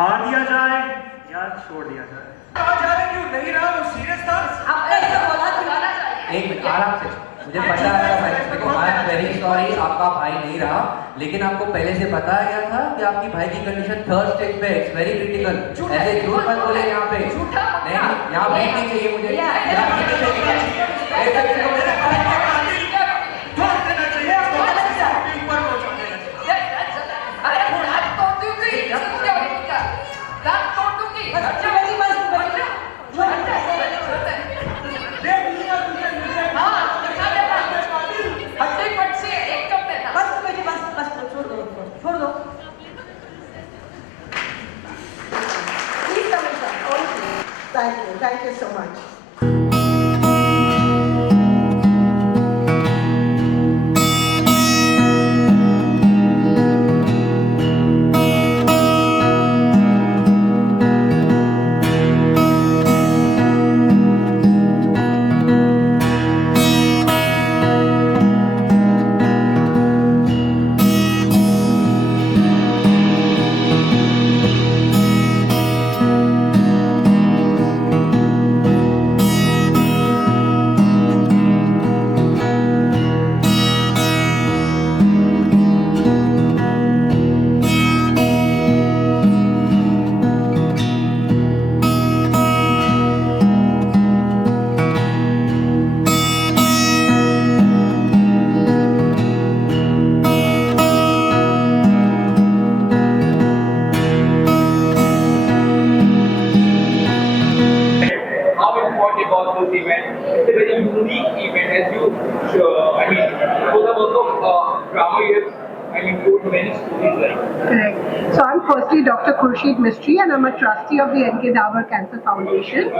मार दिया जाए या छोड़ दिया जाए? कहा जा रहा है क्यों नहीं रहा, वो सीरियस था। आपने ऐसा बोला दिलाना चाहिए। एक मिनट आराम से, मुझे पता है भाई, देखो आई एम वेरी सॉरी, आपका भाई नहीं रहा, लेकिन आपको पहले से बताया गया था कि आपकी भाई की कंडीशन थर्ड स्टेज पे है, इट्स वेरी क्रिटिकल। ऐसे झूठ मत बोले यहाँ पे, नहीं यहाँ बैठ नहीं चाहिए मुझे, यहाँ बैठ नहीं चाहिए। Thank you so much. About this event, it's a very unique event. As you, I mean, for the work of drama, you have, told many stories like. Correct. So I'm firstly Dr. Khurshid Mistry and I'm a trustee of the N.K. Dawar Cancer Foundation.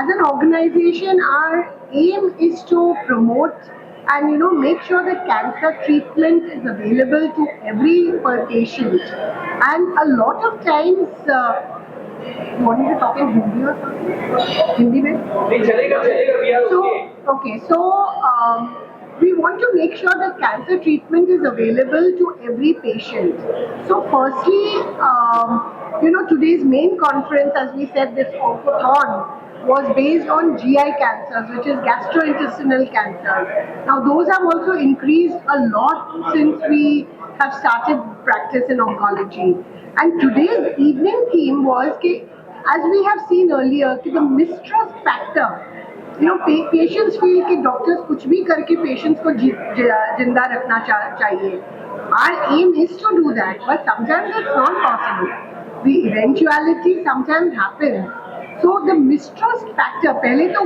As an organization, our aim is to promote and make sure that cancer treatment is available to every patient. And a lot of times, what is it talking Hindi or something? Hindi mein? Chalega, we are okay. We want to make sure that cancer treatment is available to every patient. So firstly, today's main conference, as we said, this Oncothon, was based on GI cancers, which is gastrointestinal cancers. Now those have also increased a lot since we have started practice in oncology. And today's evening theme was, as we have seen earlier, the mistrust factor. Patients feel कि doctors कुछ भी करके patients को जिंदा रखना चाहिए. Our aim is to do that, but sometimes it's not possible. The eventuality sometimes happens. So the mistrust factor, पहले तो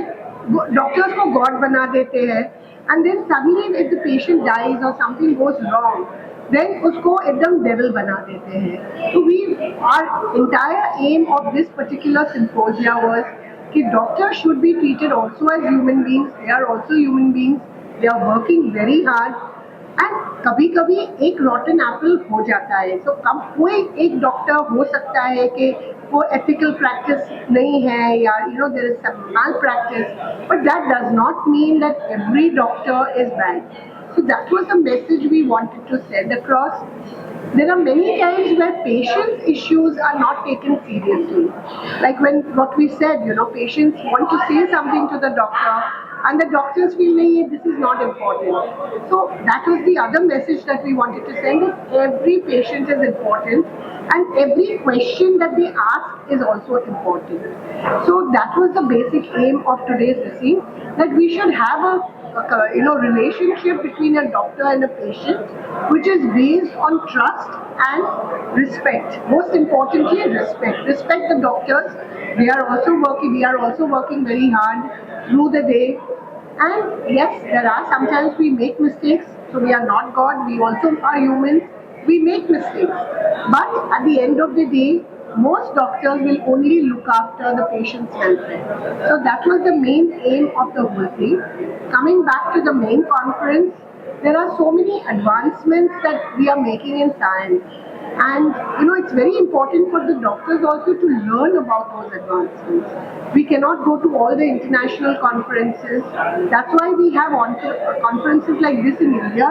doctors को God बना देते हैं, and then suddenly if the patient dies or something goes wrong, then उसको एकदम devil बना देते हैं. So our entire aim of this particular symposia was that doctors should be treated also as human beings. They are also human beings. They are working very hard. And कभी-कभी एक rotten apple हो जाता है. So कोई एक doctor हो सकता है कि वो ethical practice नहीं है या there is some malpractice. But that does not mean that every doctor is bad. So that was the message we wanted to send across. There are many times where patients' issues are not taken seriously. Like what we said, patients want to say something to the doctor and the doctors feel like this is not important. So that was the other message that we wanted to send, that every patient is important and every question that they ask is also important. So that was the basic aim of today's thing, that we should have a relationship between a doctor and a patient, which is based on trust and respect. Most importantly, respect. Respect the doctors. We are also working very hard through the day. And yes, there are sometimes we make mistakes. So we are not God. We also are humans. We make mistakes. But at the end of the day, most doctors will only look after the patient's welfare. So that was the main aim of the whole thing. Coming back to the main conference, there are so many advancements that we are making in science. And it's very important for the doctors also to learn about those advancements. We cannot go to all the international conferences. That's why we have conferences like this in India,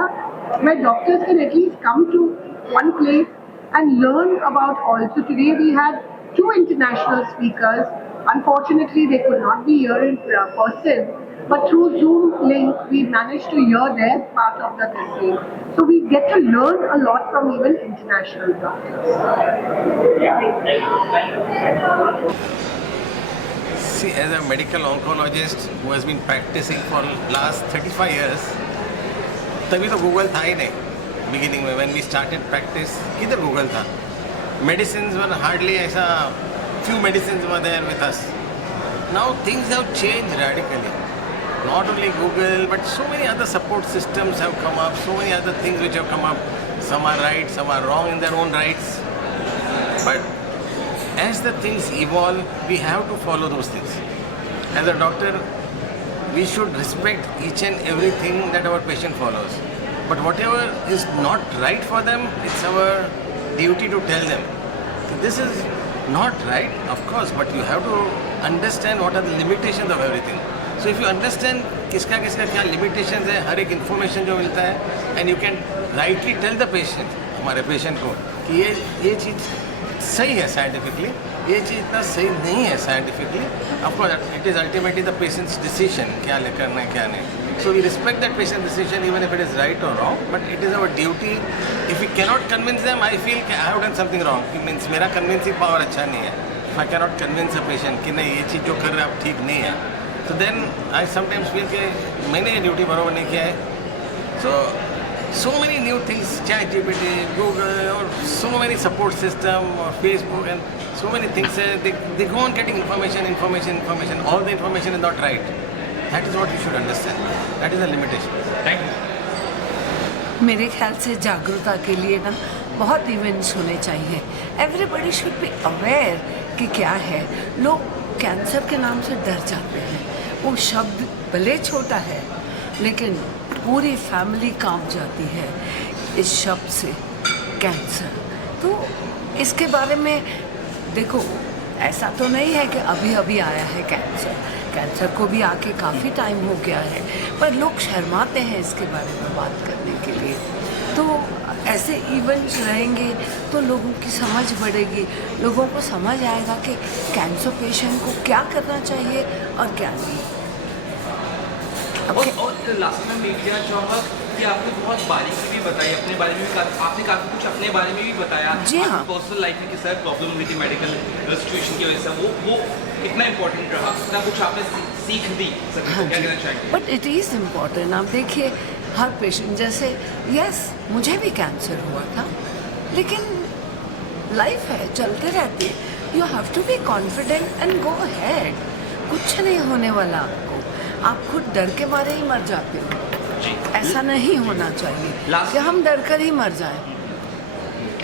where doctors can at least come to one place and learn about all. So today we had two international speakers. Unfortunately, they could not be here in person, but through Zoom link, we managed to hear their part of the thing. So we get to learn a lot from even international doctors. See, as a medical oncologist who has been practicing for last 35 years, तभी तो Google था ही नहीं beginning में. when we started practice किधर Google था? medicines were hardly ऐसा, few medicines were there with us. Now things have changed radically. Not only Google, but so many other support systems have come up, so many other things which have come up. Some are right, some are wrong in their own rights. But as the things evolve, we have to follow those things. As a doctor, we should respect each and everything that our patient follows. But whatever is not right for them, it's our duty to tell them. This is not right, of course, but you have to understand what are the limitations of everything. So if you understand किसका किसका क्या limitations है, हर एक information जो मिलता है, and you can rightly tell the patient, हमारे patient को कि ये चीज़ सही है scientifically, ये चीज़ इतना सही नहीं है scientifically. Of course, it is ultimately the patient's decision क्या करना है क्या नहीं. So we respect that patient's decision even if it is right or wrong, but it is our duty. If we cannot convince them, I feel कि I have done something wrong. It means मेरा convincing power अच्छा नहीं है. If I cannot convince a patient कि नहीं ये चीज़ जो कर रहे हैं आप ठीक नहीं है, so then I sometimes feel कि मैंने ये ड्यूटी बराबर नहीं किया है. So many new things, ChatGPT, Google, or so many support system, or Facebook, and so many things. They go on getting information. All the information is not right. That is what you should understand. That is a limitation. Thank you. मेरे ख्याल से जागरूकता के लिए ना बहुत events होने चाहिए. एवरीबडी शुड बी अवेयर कि क्या है. लोग कैंसर के नाम से डर जाते हैं. वो शब्द भले छोटा है लेकिन पूरी फैमिली कांप जाती है इस शब्द से, कैंसर. तो इसके बारे में देखो, ऐसा तो नहीं है कि अभी अभी आया है कैंसर को भी आके काफ़ी टाइम हो गया है, पर लोग शर्माते हैं इसके बारे में बात करने के लिए. तो ऐसे इवेंट्स रहेंगे तो लोगों की समझ बढ़ेगी, लोगों को समझ आएगा कि कैंसर पेशेंट को क्या करना चाहिए और क्या नहीं. और लास्ट में मैं ये कहना चाहूँगा कि आपने बहुत बारीकी भी बताई अपने बारे में भी, आपने काफ़ी कुछ अपने बारे में भी बताया. जी हाँ. पर्सनल लाइफ में कि सर प्रॉब्लम हुई थी मेडिकल सिचुएशन की वजह से, वो कितना इम्पोर्टेंट रहा, कितना कुछ आपने सीख दी. सर क्या कहना चाहेंगे? But it is important. आप देखिए हर पेशेंट, जैसे यस मुझे भी कैंसर हुआ था, लेकिन लाइफ है, चलते रहती है. You have to be confident and go ahead. कुछ नहीं होने वाला आपको. आप खुद डर के मारे ही मर जाते हो. ऐसा नहीं होना चाहिए कि हम डर कर ही मर जाएं.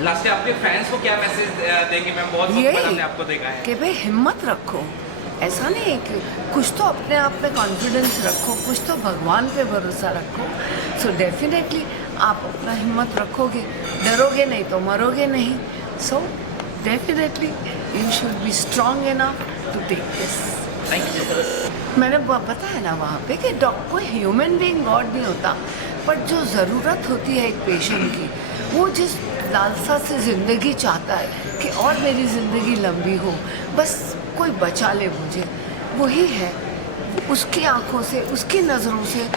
लास्ट में आपके फैंस को क्या मैसेज देंगे मैम? बहुत हमने आपको देखा है कि भाई हिम्मत रखो. ऐसा नहीं है कि कुछ तो अपने आप में कॉन्फिडेंस रखो, कुछ तो भगवान पे भरोसा रखो. सो डेफिनेटली आप अपना हिम्मत रखोगे, डरोगे नहीं तो मरोगे नहीं. So definitely you should be strong enough to take this. मैंने बताया ना वहाँ पे कि कोई ह्यूमन बीइंग गॉड नहीं होता, पर जो ज़रूरत होती है एक पेशेंट की, वो जिस लालसा से ज़िंदगी चाहता है कि और मेरी ज़िंदगी लंबी हो, बस कोई बचा ले मुझे, वही है. उसकी आंखों से, उसकी नज़रों से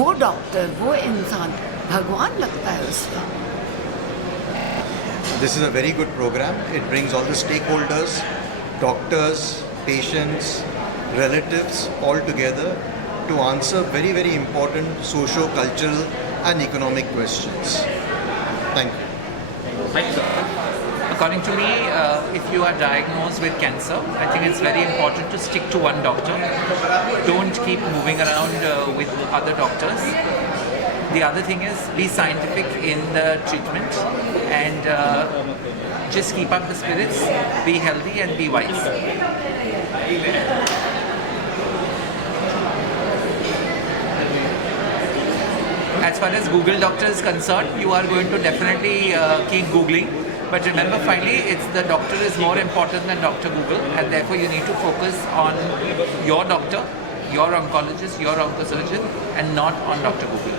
वो डॉक्टर, वो इंसान भगवान लगता है उसका. This is a very good program. It brings all the stakeholders, doctors, patients, relatives all together to answer very, very important socio-cultural and economic questions. Thank you. Thank you, sir. According to me, if you are diagnosed with cancer, I think it's very important to stick to one doctor. Don't keep moving around with other doctors. The other thing is be scientific in the treatment and just keep up the spirits, be healthy and be wise. As far as Google Doctor is concerned, you are going to definitely keep Googling. But remember, finally, it's the doctor is more important than Dr. Google, and therefore you need to focus on your doctor, your oncologist, your oncosurgeon, and not on Dr. Google.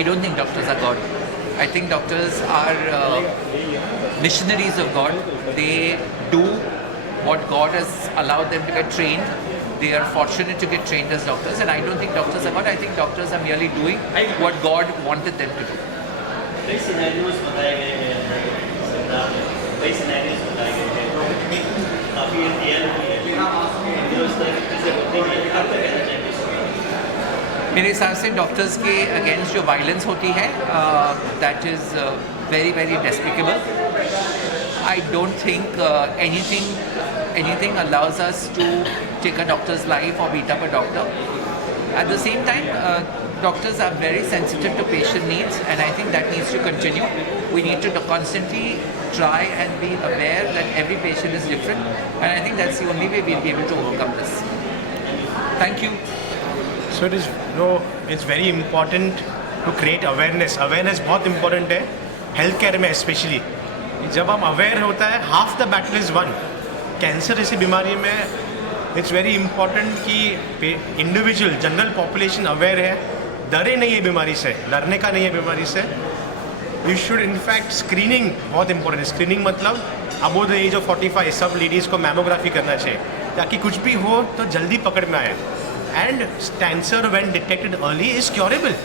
I don't think doctors are God. I think doctors are missionaries of God. They do what God has allowed them to get trained. They are fortunate to get trained as doctors, and I don't think doctors are God. I think doctors are merely doing what God wanted them to do. कई scenarios बताए गए हैं संग्राम में, कई scenarios बताए गए हैं, काफ़ी रियल भी है, जो इस तरह की चीज़ें होती हैं, आप क्या कहना चाहेंगे? मेरे हिसाब से डॉक्टर्स के अगेंस्ट जो वायलेंस होती है that is very very despicable. I don't think anything allows us to take a doctor's life or beat up a doctor. At the same time, doctors are very sensitive to patient needs, and I think that needs to continue. We need to constantly try and be aware that every patient is different, and I think that's the only way we'll be able to overcome this. Thank you. So it's very important to create awareness. Awareness बहुत important है, health care में especially. जब हम aware होता है, half the battle is won. Cancer जैसी बीमारी में इट्स वेरी इंपॉर्टेंट कि इंडिविजुअल जनरल पॉपुलेशन अवेयर है, डरे नहीं है बीमारी से, डरने का नहीं है बीमारी से. यू शुड इनफैक्ट स्क्रीनिंग बहुत इंपॉर्टेंट है. स्क्रीनिंग मतलब अबो द एज ऑफ 45 सब लेडीज़ को मैमोग्राफी करना चाहिए ताकि कुछ भी हो तो जल्दी पकड़ में आए. And cancer when detected early is curable.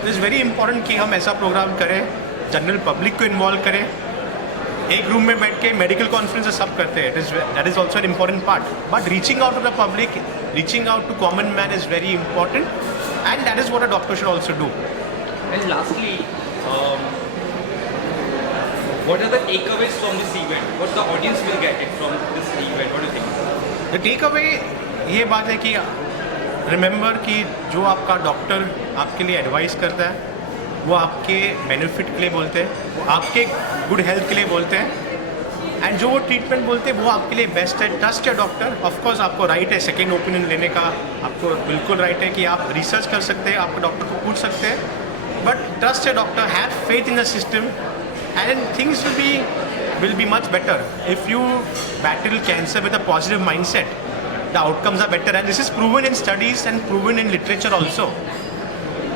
It is very important कि हम ऐसा प्रोग्राम करें, जनरल पब्लिक को इन्वॉल्व करें. एक रूम में बैठ के मेडिकल कॉन्फ्रेंस सब करते हैं, that is also an important part. But reaching out to the public, reaching out to common man is very important, and that is what a doctor should also do. And lastly, what are the takeaways from this event? What the audience will get it from this event? What do you think? The takeaway ये बात है कि remember कि जो आपका doctor आपके लिए advice करता है वो आपके बेनिफिट के लिए बोलते हैं, वो आपके गुड हेल्थ के लिए बोलते हैं, एंड जो वो ट्रीटमेंट बोलते हैं वो आपके लिए बेस्ट है. Trust your doctor. ऑफकोर्स आपको राइट है सेकेंड ओपिनियन लेने का, आपको बिल्कुल राइट है कि आप रिसर्च कर सकते हैं, आपको डॉक्टर को पूछ सकते हैं, but trust your doctor, have faith in the system, and things will be much better. If you battle cancer with a positive mindset, the outcomes are better, and this is proven in studies and proven in literature also.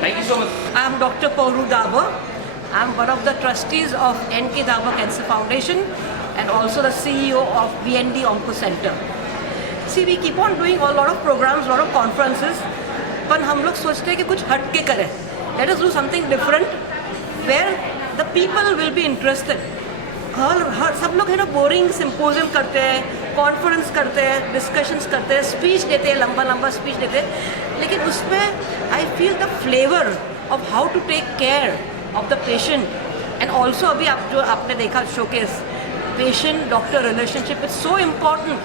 Thank you so much. I am Dr. Poru Davar. I am one of the trustees of N.K. Davar Cancer Foundation and also the CEO of VND Onco Center. See, we keep on doing a lot of programs, lot of conferences, पर हम लोग सोचते हैं कि कुछ हट के करें. Let us do something different where the people will be interested. हर सब लोग है ना बोरिंग सिम्पोजियम करते हैं, कॉन्फ्रेंस करते हैं, डिस्कशंस करते हैं, स्पीच देते हैं, लंबा लंबा स्पीच देते हैं, लेकिन उसमें I feel the flavour of how to take care of the patient. And also अभी आप जो आपने देखा showcase, patient doctor relationship is so important,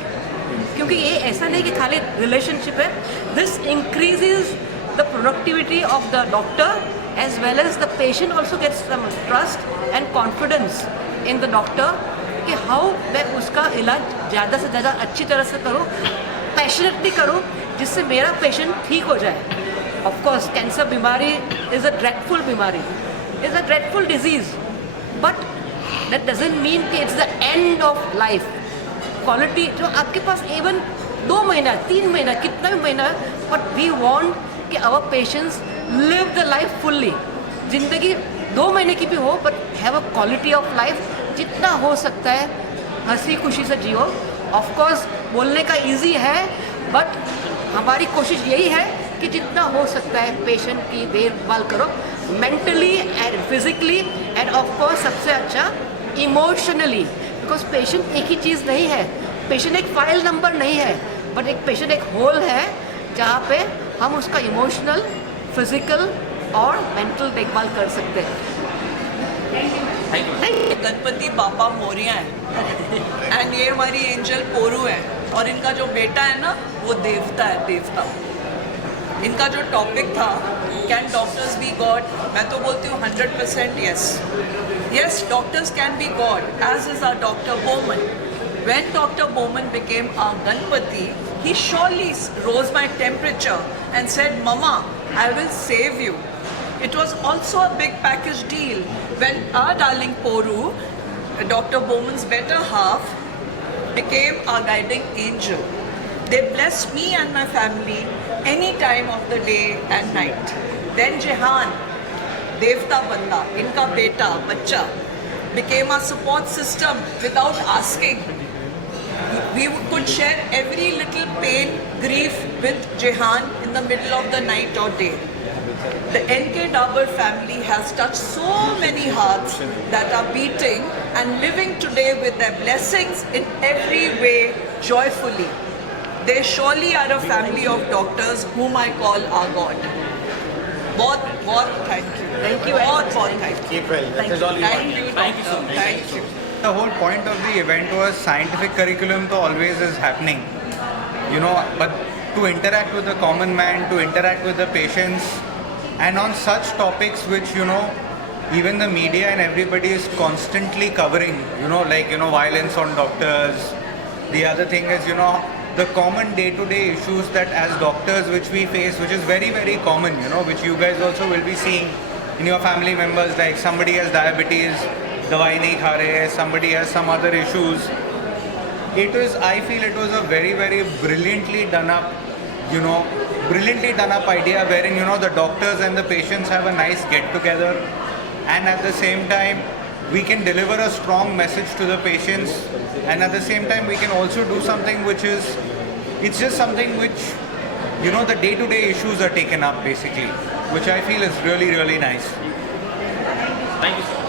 क्योंकि ये ऐसा नहीं कि खाली रिलेशनशिप है. This increases the productivity of the doctor as well as the patient also gets some trust and confidence in the doctor कि हाउ मैं उसका इलाज ज़्यादा से ज़्यादा अच्छी तरह से करूँ, पैशनेटली करूँ, जिससे मेरा पेशेंट ठीक हो जाए. ऑफ कोर्स कैंसर बीमारी इज़ अ ड्रेडफुल बीमारी, is a dreadful disease, but that doesn't mean कि it's the end of life. Quality जो आपके पास इवन 2 महीना 3 महीना कितना भी महीना, बट वी वांट कि our patients live the life fully. ज़िंदगी 2 महीने की भी हो, but have a quality of life. जितना हो सकता है हंसी खुशी से जियो. ऑफ कोर्स बोलने का इजी है, बट हमारी कोशिश यही है कि जितना हो सकता है पेशेंट की देखभाल करो, mentally and physically, end of course सबसे अच्छा इमोशनली, बिकॉज पेशेंट एक ही चीज़ नहीं है. पेशेंट एक फाइल नंबर नहीं है, बट एक पेशेंट एक होल है जहाँ पे हम उसका इमोशनल, फिजिकल और मेंटल देखभाल कर सकते हैं. गणपति बापा मोरिया है एंड ये हमारी एंजल पोरू है, और इनका जो बेटा है ना वो देवता है, देवता. इनका जो टॉपिक था कैन डॉक्टर्स बी गॉड, मैं तो बोलती हूँ 100% yes. Yes, doctors can be God as is our doctor Bowman. When Dr. Bowman became our Ganpati, he surely rose my temperature and said, Mama, I will save you. It was also a big package deal when our darling Poru, Dr. Bowman's better half, became our guiding angel. They blessed me and my family any time of the day and night. Then Jehan, देवता बंदा, इनका बेटा, बच्चा became a support system without asking. We could share every little pain, grief with Jehan in the middle of the night or day. The NK Dabur family has touched so many hearts that are beating and living today with their blessings in every way joyfully. They surely are a family of doctors whom I call our God. बहुत thank you. Thank you. बहुत thank you. Keep well. That is all we want. Thank you, doctor. Thank you. The whole point of the event was scientific curriculum to always is happening, you know, but to interact with the common man, to interact with the patients, and on such topics which, you know, even the media and everybody is constantly covering, you know, like, you know, violence on doctors. The other thing is, you know, the common day-to-day issues that as doctors which we face, which is very, very common, you know, which you guys also will be seeing in your family members, like somebody has diabetes, dawai nahi kha rahe hai, somebody has some other issues. It was, I feel it was a very, very brilliantly done up, you know, brilliantly done up idea wherein, you know, the doctors and the patients have a nice get together, and at the same time we can deliver a strong message to the patients, and at the same time we can also do something which is, it's just something which, you know, the day-to-day issues are taken up basically, which I feel is really, really nice. Thank you, sir.